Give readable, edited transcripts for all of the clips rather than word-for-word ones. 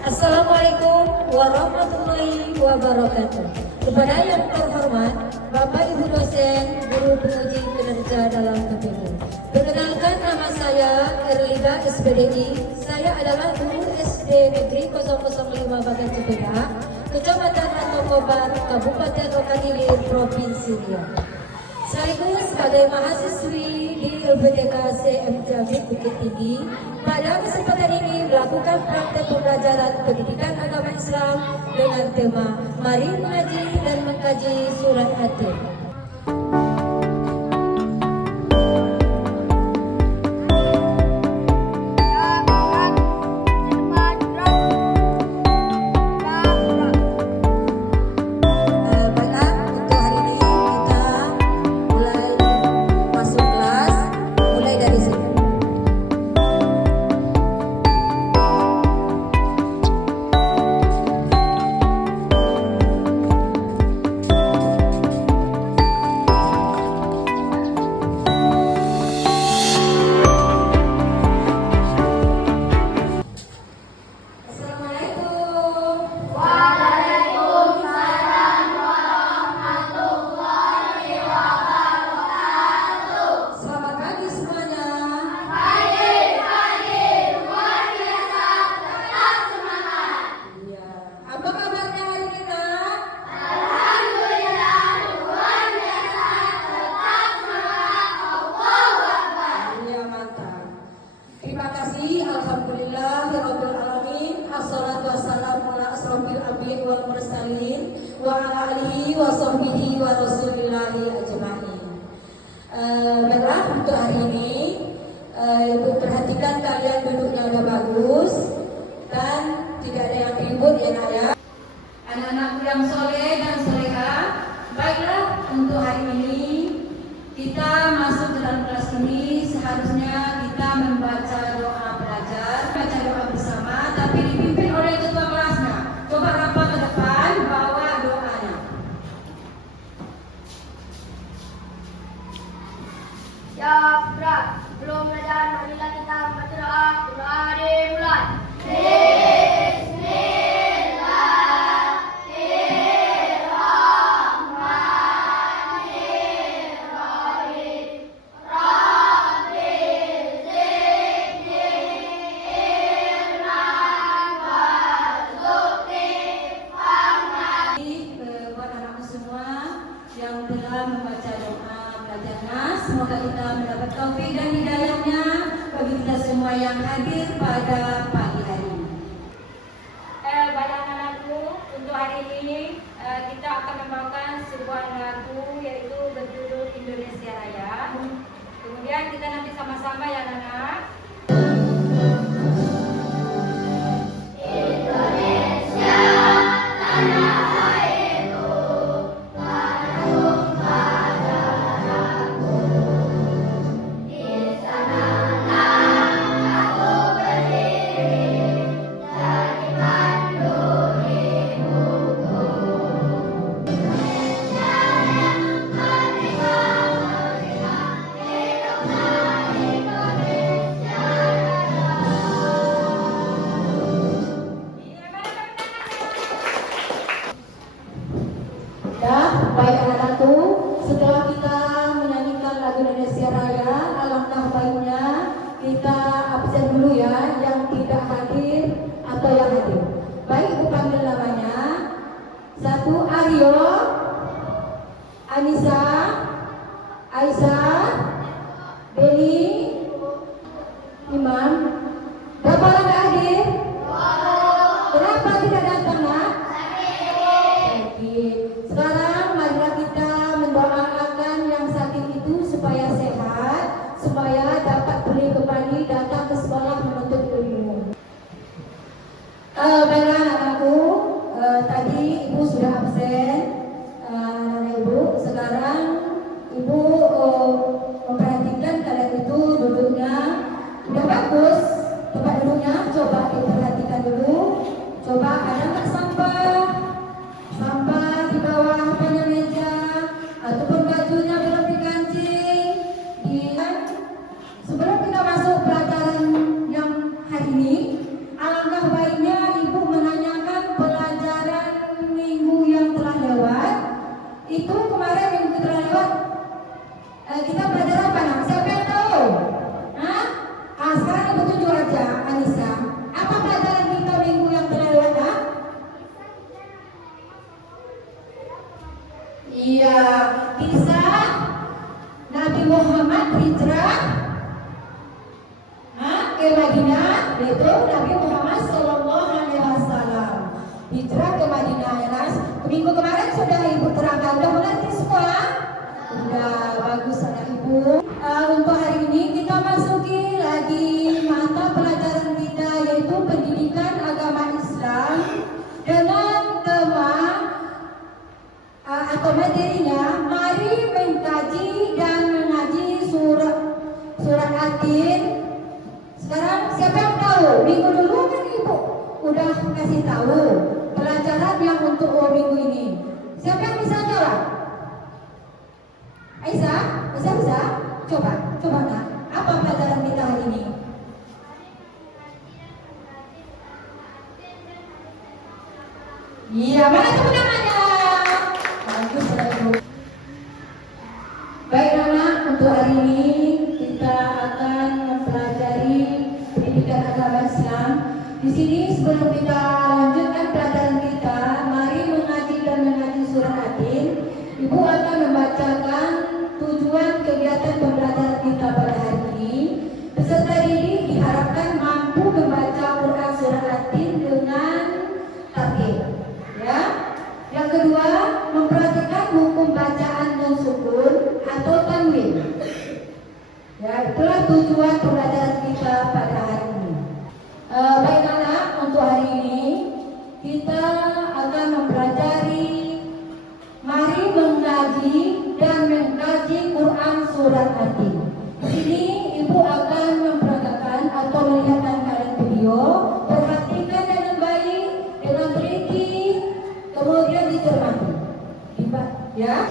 Assalamualaikum warahmatullahi wabarakatuh. Kepada yang terhormat Bapak Ibu dosen, guru penguji kinerja dalam PPU. Perkenalkan, nama saya Erlida SPDI. Saya adalah guru SD Negeri 005 Bagan Cepeda, Kecamatan Ratokobar, Kabupaten Rokan-Hilir, Provinsi Riau. Sekaligus sebagai mahasiswi di LPTK CM Jambi Bukit Tinggi, pada kesempatan ini melakukan praktek pembelajaran pendidikan agama Islam dengan tema Mari Mengaji dan Mengkaji Surat At-Tin. Baiklah, untuk hari ini Ibu perhatikan kalian duduknya udah bagus dan tidak ada yang ribut ya nak ya. Anak-anakku yang soleh dan soleha, baiklah untuk hari ini kita masuk ke dalam kelas ini. Seharusnya kita membaca doa belajar, baca doa bersama, tapi dipimpin oleh ketua kelasnya. Coba rapat ke depan, bawa doanya. Ya, berat. Belum belajar, marilah kita membaca doa. Doa dimulai. Semoga kita mendapat taufik dan hidayahnya bagi kita semua yang hadir pada pagi hari ini. Baik anak-anakku, untuk hari ini kita akan membawakan sebuah lagu yaitu berjudul Indonesia Raya. Kemudian kita nanti sama-sama ya anak-anak. Baik anak-anakku, setelah kita menyanyikan lagu Indonesia Raya, alangkah baiknya kita absen dulu ya, yang tidak hadir atau yang hadir. Baik, Ibu panggil namanya. 1, Aryo, Anissa, Aisyah, Beni, Imam. Berapa orang tidak hadir? Kenapa tidak datang nak? Sakit. Sekarang marilah kita mendoakan yang sakit itu supaya sehat, supaya dapat pulih kembali datang ke sekolah menuntut ilmu. Baiklah anak-anakku, tadi Ibu sudah absen, Ibu. Sekarang Nabi Muhammad hijrah ke Madinah, yaitu Nabi Muhammad Sallallahu Alaihi Wasallam hijrah ke Madinah ya Nas. Minggu kemarin sudah Ibu terangkan, udah mengerti semua? Udah, bagus anak Ibu. Untuk hari ini kita masuki lagi mata pelajaran kita, yaitu pendidikan agama Islam dengan tema atau materinya, mari mengkaji dan mengaji surat Atin. Sekarang siapa yang tahu? Minggu dulu kan Ibu udah kasih tahu pelajaran yang untuk minggu ini. Siapa yang bisa jawab? Aisyah? Bisa? Coba nak. Apa pelajaran kita hari ini? Iya, mana tepuk tangannya? Bagus ya Ibu. Baik anak, untuk hari ini kita akan mempelajari pendidikan agama Islam. Di sini sebelum kita lanjutkan pelajaran kita, mari mengaji dan mengaji surah Atin. Ibu akan membacakan tujuan kegiatan pembelajaran kita pada hari ini. Peserta didik diharapkan mampu membaca Quran surah Atin dengan target. Ya. Yang kedua, memperhatikan hukum bacaan dan sukun atau tanwin. Ya, itulah tujuan pembelajaran kita pada hari ini. Baik anak, untuk hari ini kita akan mempelajari mari mengaji dan mengkaji Quran surat Atin. Di sini Ibu akan memperagakan atau melihatkan kalian video, perhatikan dengan baik, dengan teliti, kemudian dicermati. Ya.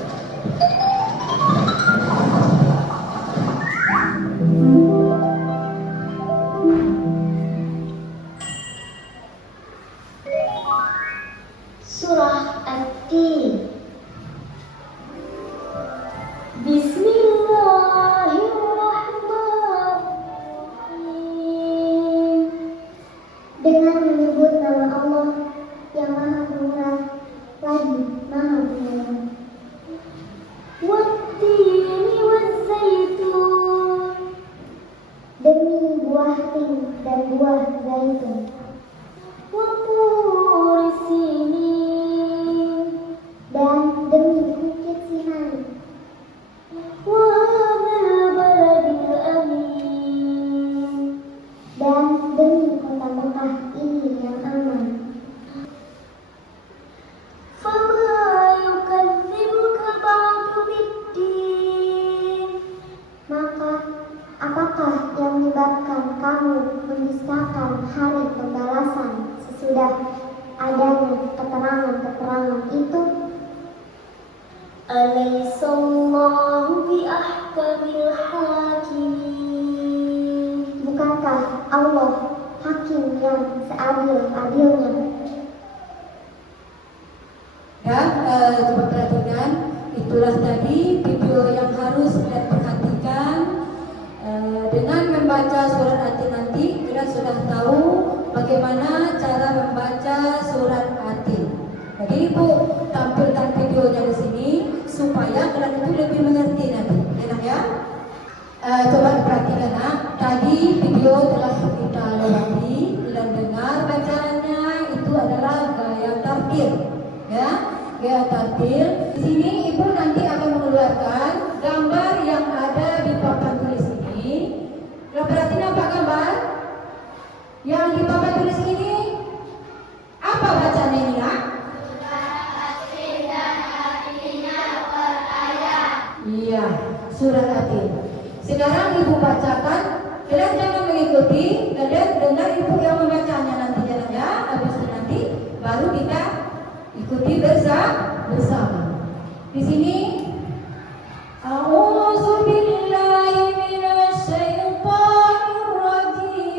Surah At-Tin. Bismillahirrahmanirrahim. Dengan menyebut nama Allah yang Maha Pemurah lagi Maha Penyayang. Wat-tini waz-zaitun. Demi buah tin dan buah zaitun. Wa-tur sinin. Dan demi bukit Sinai. Wa hadzal baladil amin. Dan demi kota Mekah ini yang aman. Fama yukadzibuka ba'du biddin. Maka apakah yang menyebabkan kamu mendustakan hari pembalasan sesudah adanya keterangan-keterangan itu? Alaysallahu biahkamil hakimin. Bukankah Allah hakim yang seadil-adilnya? Dan coba perhatikan, itulah tadi video yang harus kalian perhatikan. Dengan membaca surat Atin nanti kita sudah tahu bagaimana cara membaca surat Atin. Jadi Ibu tampilkan videonya di sini supaya kalian itu lebih mengerti nanti, enak ya? Coba perhatikan nak. Tadi video telah kita lewati dan dengar bacaannya itu adalah gaya tartil, ya, gaya tartil. Di sini Ibu nanti akan mengeluarkan gambar yang ada di papan tulis ini. Kalau perhatiin apa gambar yang di papan tulis ini? Apa bacanya ini nak? Iya, surat Atin. Sekarang Ibu bacakan, kalian jangan mengikuti, kalian dengar Ibu yang membacanya nanti ya. Habis itu nanti baru kita ikuti bersama. Di sini A'udzu billahi minasy syaithanir rajim.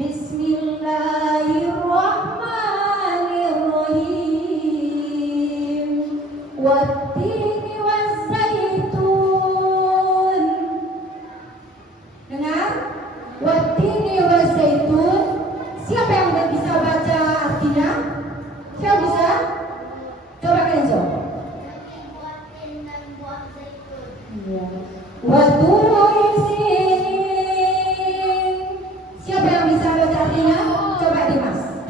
Bismillahirrahmanirrahim. Wat-tini waz-zaitun. Dengar? Wat-tini waz-zaitun. Siapa yang bisa baca artinya? Siapa bisa? Coba kalian jawab. Iya. Waturi sinin. Siapa yang bisa baca artinya? Coba Dimas.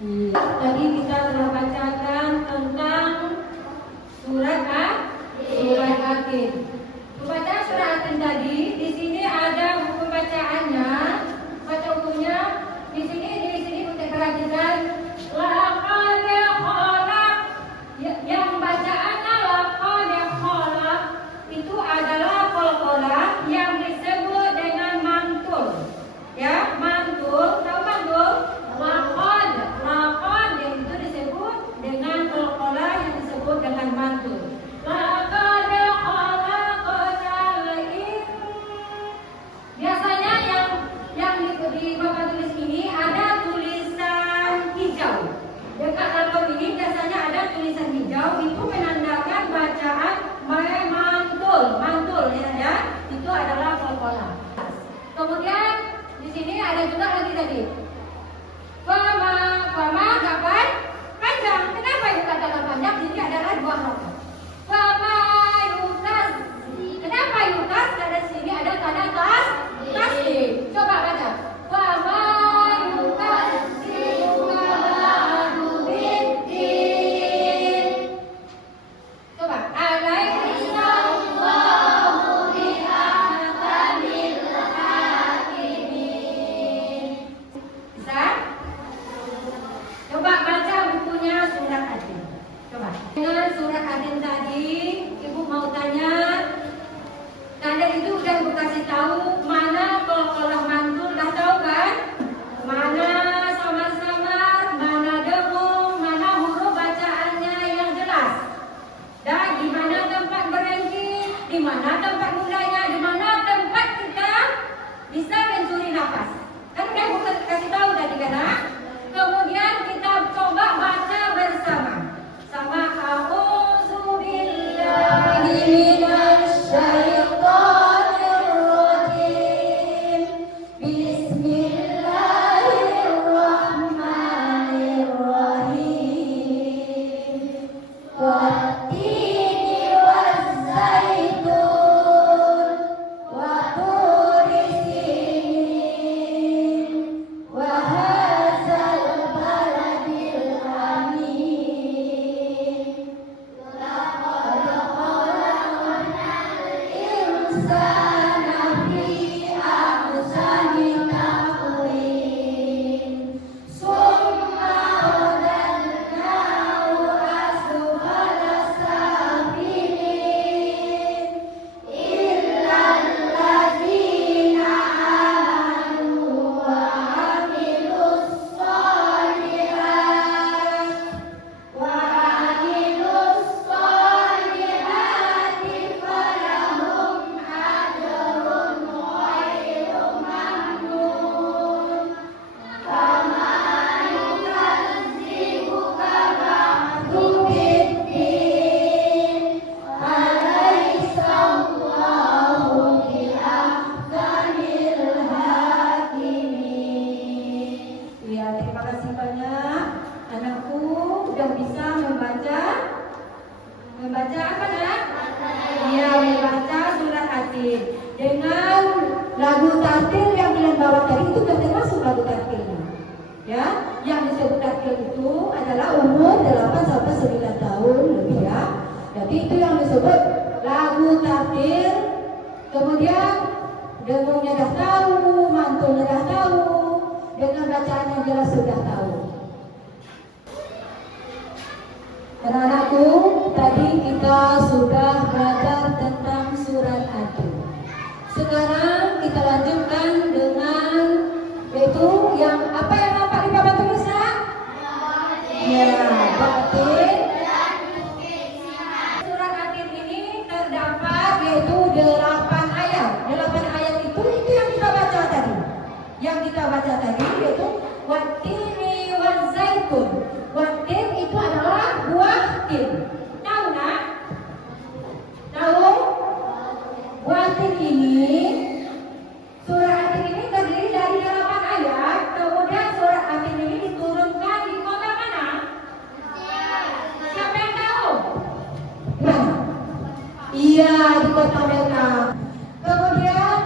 Iya. Tadi kita telah bacakan tentang surat Atin. Baca surat Atin tadi, di sini ada hukum bacaannya. Baca hukumnya di sini untuk perhatikan. Laqad khalaq. Yang bacaannya laqad khalaq itu adalah qalqalah yang disebut dengan mantul. Ya, mantul. Tahu mantul? Laqad yang itu disebut dengan qalqalah yang disebut dengan mantul. Laqad khalaqnal biasanya yang di papan tulis ini ada tulisan hijau. Dekat album ini biasanya ada tulisan hijau, itu menandakan bacaan mantul ya. Itu adalah qalqalah. Kemudian di sini ada juga lagi tadi. Fama kapan? Panjang. Kenapa itu katakan panjang? Ini adalah dua harokat. Fama yukas. Kenapa yukas? Karena di sini ada tanda tasdid. Coba baca. Fama yukas. Coba. Bisa? Coba baca bukunya surat Atin. Coba. Dengan surat Atin tadi, Ibu mau tanya, kalian itu udah Ibu kasih tahu mana qalqalah mantul, udah tahu kan? Mana samar-samar, mana dengung, mana huruf bacaannya yang jelas. Dan di mana tempat berhenti, di mana tempat mulainya, di mana tempat kita bisa mencuri nafas. Kan udah Ibu kasih tahu tadi kan? Kemudian kita coba baca bersama. Sama a'udzu billahi minasy syaithanir rajim. Bismillahirrahmanirrahim. Wattini wazzaitun wa turi sinin wa hadzal baladil amin. Laqad khalaqnal insana fi ahsani taqwim. Summa radadnahu asfala safilin. Illal ladzina amanu wa amilus solihati falahum ajrun ghairu mamnun. Kama yukadzibuka ba'du biddin. Alaysa Allahu biahkamil hakimin. Ya, terima kasih banyak. Anakku udah bisa membaca apa nak? Iya, membaca surat Atin dengan lagu tartil yang kalian bawa tadi itu sudah termasuk lagu tartilnya. Ya, yang disebut tartil itu adalah umur 8 sampai 9 tahun lebih ya. Jadi itu yang disebut lagu tartil. Kemudian dengungnya dah tahu, mantulnya dah tahu, dengan bacaan yang jelas sudah tahu. Anak-anakku, tadi kita sudah belajar tentang surat Atin. Sekarang kita lanjutkan dengan yaitu yang apa yang nampak di papan tulisnya? Ya, batin. Surat Atin ini terdapat yaitu 8 ayat. 8 ayat itu yang kita baca tadi. Yang kita baca tadi yaitu wattini wazzaitun. Wattin itu adalah buah tin. Tahu nak? Tahu? Wattin ini, surat Atin ini terdiri dari 8 ayat. Kemudian surat Atin ini diturunkan di kota mana? Siapa yang tahu? Nah, Iya, di kota Mekah. Kemudian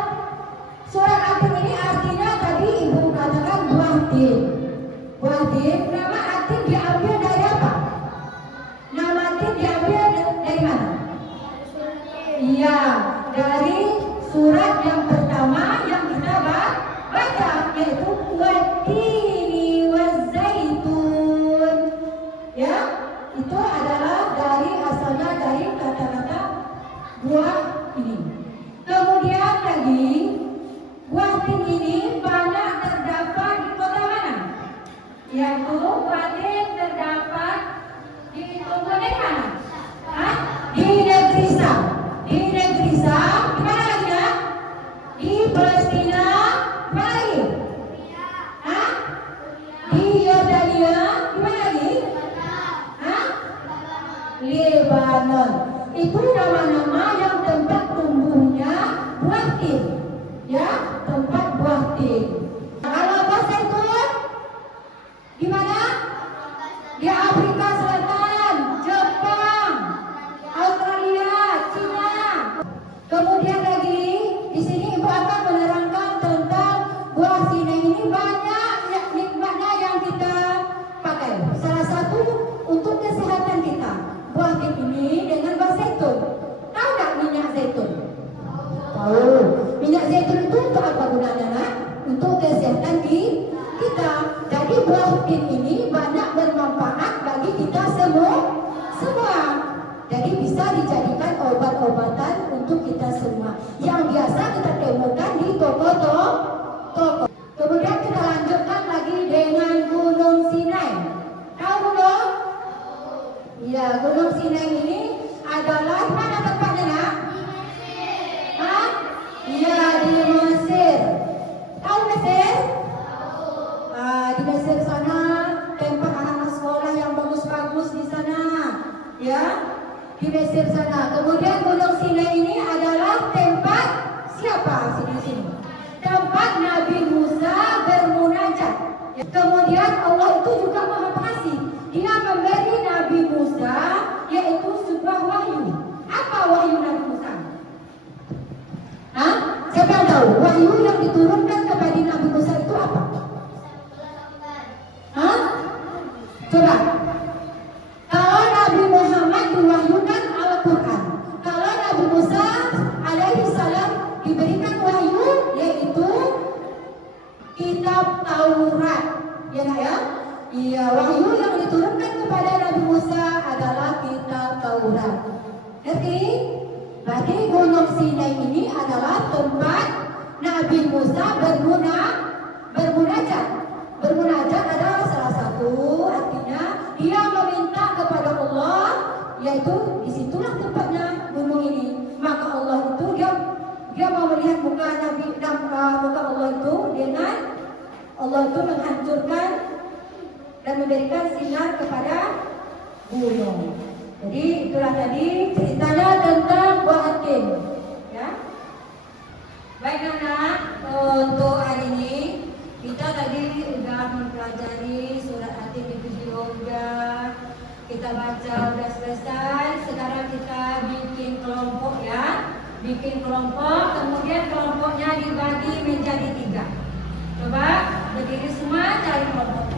surat Atim ini artinya tadi ibu katakan buah tin. Buah tin, nama Atim diambil dari apa? Nama Atim diambil dari mana? Iya, dari surat yang pertama yang kita baca, yaitu Wattini Wazzaitun. Ya, itu adalah dari asalnya dari kata-kata buah ini. Kemudian lagi buah tin ini banyak terdapat di kota mana? Yaitu buah tin terdapat di kota mana? Hah? Di negeri Sam. Di negeri Sam, di mana lagi ya? Di Palestina, di mana lagi? Hah? Di Yordania, di mana lagi? Hah? Lebanon. Itu nama-nama yang tempat tumbuhnya buah tin. Ya, tempat buah tin. Kalau bahasa itu di mana? Di Afrika Selatan, Jepang, Australia, Cina. Kemudian lagi di sini ibu akan menerangkan tentang buah sina ini banyak nikmatnya yang kita pakai. Salah satu untuk kesehatan kita. Buah tin ini dengan buah zaitun. Tahu tak minyak zaitun? Tahu. Minyak zaitun itu untuk apa gunanya, nak? Untuk kesehatan kita. Jadi buah tin ini banyak bermanfaat bagi kita semua. Jadi bisa dijadikan obat-obatan untuk kita semua. Yang biasa kita temukan di toko-toko. Kemudian kita lanjutkan lagi dengan Gunung Sinai. Tahu gunung? Iya, Gunung Sinai ini adalah mana tempatnya, nak? Hah? Iya, di Mesir. Tahu Mesir? Di Mesir sana tempat anak-anak sekolah yang bagus-bagus di sana. Ya, di Mesir sana. Kemudian Gunung Sinai ini adalah tempat siapa sini? Tempat Nabi Musa bermunajat. Kemudian Allah itu juga Maha Pengasih. Dia memberi Nabi Musa yaitu sebuah wahyu. Apa wahyu Nabi Musa? Hah? Siapa yang tahu? Wahyu yang diturunkan kepada Nabi Musa itu apa? Hah? Coba. Kalau Nabi Muhammad diwahyukan Al-Quran, kalau Nabi Musa alaihi salam diberikan wahyu yaitu kitab Taurat. Ya nak ya? Iya, wahyu yang diturunkan kepada Nabi Musa adalah kitab Taurat. Ngerti? Berarti Gunung Sinai ini adalah tempat Nabi Musa bermunajat. Bermunajat adalah salah satu artinya dia meminta kepada Allah, yaitu disitulah tempatnya gunung ini. Maka Allah itu dia mau melihat muka Nabi dan muka Allah itu dengan Allah itu menghancurkan dan memberikan sinar kepada gunung. Jadi itulah tadi ceritanya tentang buah Atim. Ya. Baik anak, untuk hari ini kita tadi sudah mempelajari surat Atim di video kita baca sudah selesai. Sekarang kita bikin kelompok ya. Bikin kelompok, kemudian kelompoknya dibagi menjadi 3. Coba berdiri semua cari kelompoknya.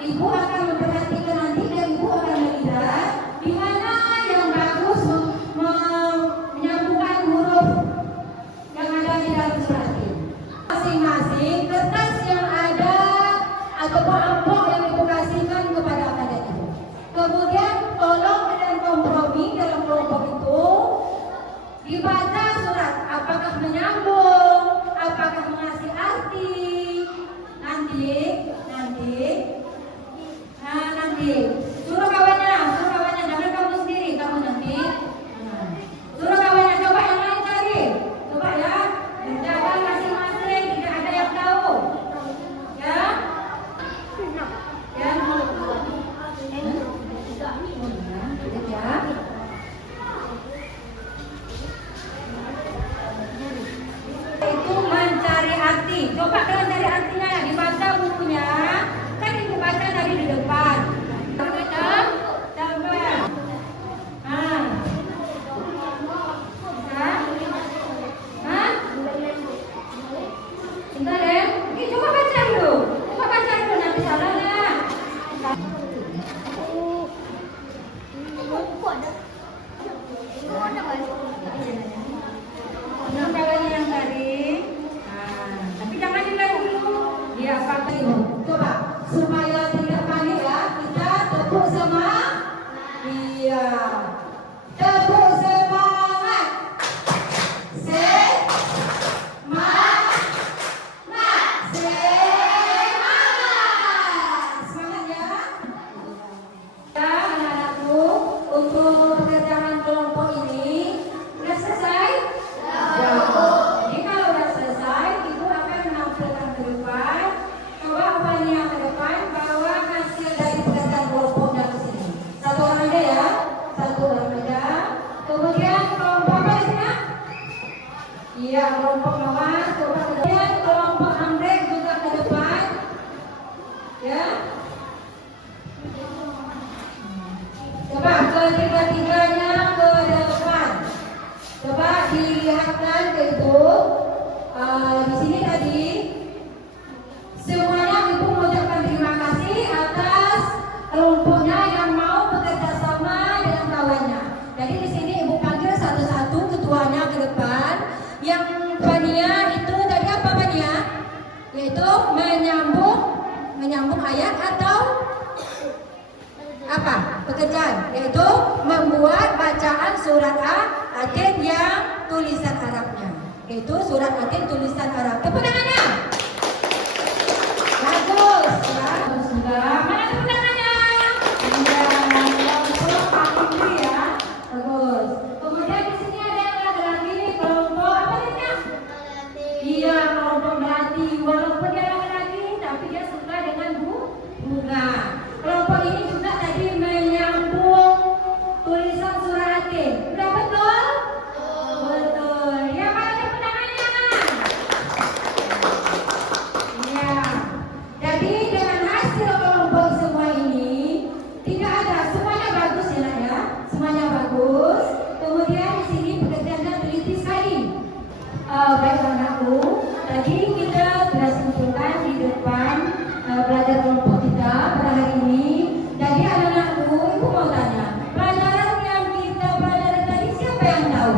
Ibu akan Ya. Ya. Itu mencari arti. Coba kalian cari artinya, dibaca bukunya. Kan dibaca dari di depan. Coba. Hah? Bentar ya. Oke, coba baca dulu. Coba baca dulu, nanti salah lah. Yang yang tadi. Tapi jangan dilihat dulu. Dia apa itu? Coba supaya tidak panik ya, kita tepuk sama. Iya. Tepuk semangat. Semangat ya. Ya anak-anakku, untuk pekerjaan kelompok ini sudah selesai? Ya. Jadi kalau sudah selesai, ibu akan menampilkan ke depan. Coba Fania ke depan, bawa hasil dari pekerjaan kelompoknya ke sini. Satu orang aja ya, satu orang aja. Kemudian kelompok apa isinya? Iya, kelompok mama. Coba kemudian kelompok Amrek juga ke depan. Ya. Coba ketiga-tiganya ke depan. Coba dilihatkan ke ibu. Di sini tadi semuanya ibu mengucapkan terima kasih atas kelompoknya yang mau bekerja sama dengan kawannya. Jadi di sini ibu panggil satu-satu ketuanya ke depan. Yang Fania itu tadi apa Fania? Yaitu menyambung ayat atau apa? Pekerjaan, yaitu membuat bacaan surat Atin yang tulisan Arabnya. Yaitu surat Atin tulisan Arab. Tepuk tangannya. Bagus. Ya, sudah. Mana tepuk tangannya? Iya, kelompok ya. Bagus. Kemudian di sini ada yang laki-laki, kelompok apa namanya? Iya, kelompok melati. Walaupun dia laki-laki, tapi dia suka dengan bunga. Kelompok ini juga tadi menyambung tulisan surah Atin. Sudah betul? Betul. Ya, mana tepuk tangannya? Iya. Jadi dengan hasil kelompok semua ini tidak ada, semuanya bagus ya nak ya, semuanya bagus. Kemudian di sini pekerjaannya teliti sekali. Baik anakku, tadi kita sudah simpulkan di depan pelajar kelompok kita pada hari ini. Jadi anak-anakku, ibu mau tanya, pelajaran yang kita pelajari tadi siapa yang tahu?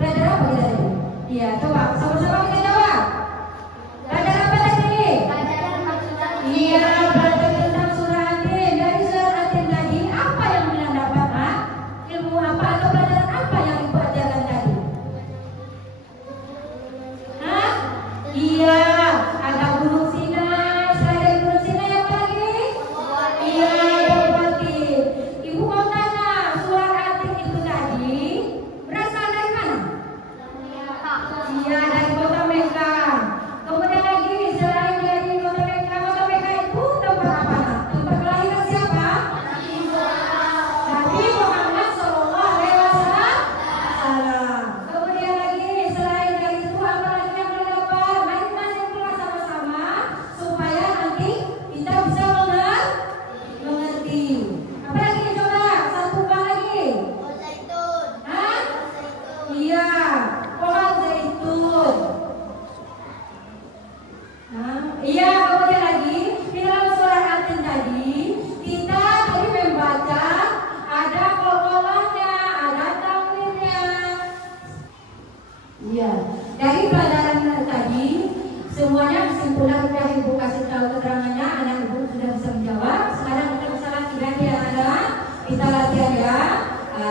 Pelajaran apa kita tadi? Iya, coba sama-sama kita jawab. Pelajaran apa tadi? Iya, belajar tentang surah Atin. Dari surah Atin tadi, apa yang kita dapat? Ilmu apa atau pelajaran apa yang ibu ajarkan tadi? Hah? Iya, ada gunung Sinai. Selain gunung Sinai apa lagi? Iya, berarti ibu mau tanya, surah Atin itu tadi berasal dari mana? Iya, dari kota Mekah. Kemudian lagi selain dari kota Mekah itu tempat apa? Tempat kelahiran siapa? Nabi Muhammad SAW. Kemudian lagi selain dari itu apa lagi yang kita dapat? Mari kita simpulkan sama-sama supaya nanti kita bisa mengerti. Apa lagi coba? Satu buah lagi. Hah? Iya, pohon zaitun. Iya, kemudian lagi di dalam surah Atin tadi kita tadi membaca ada qalqalahnya, ada tanwinnya. Iya, dari pelajaran tadi semuanya kesimpulan sudah ibu kasih tahu keterangannya, anak ibu sudah bisa menjawab. Sekarang kita bisa latihan ya anak, kita latihan ya.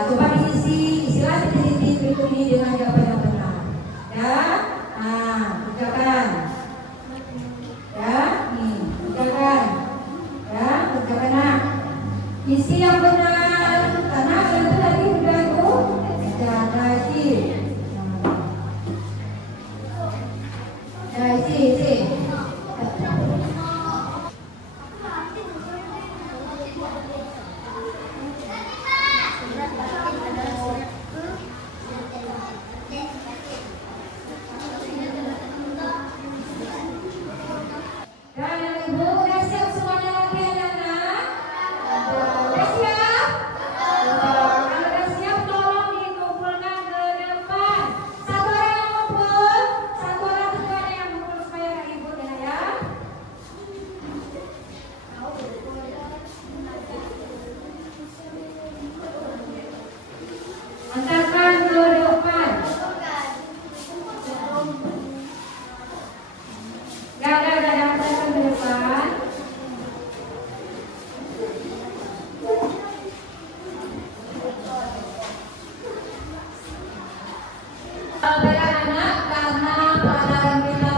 Coba diisi istilah titik-titik berikut ini dengan jawaban yang benar. Ya, kerjakan. Ya, nih, kerjakan. Ya, kerjakan nak. Isi yang benar, karena itu tadi sudah ibu kerjakan lagi. Ya, isi. Alhamdulillah.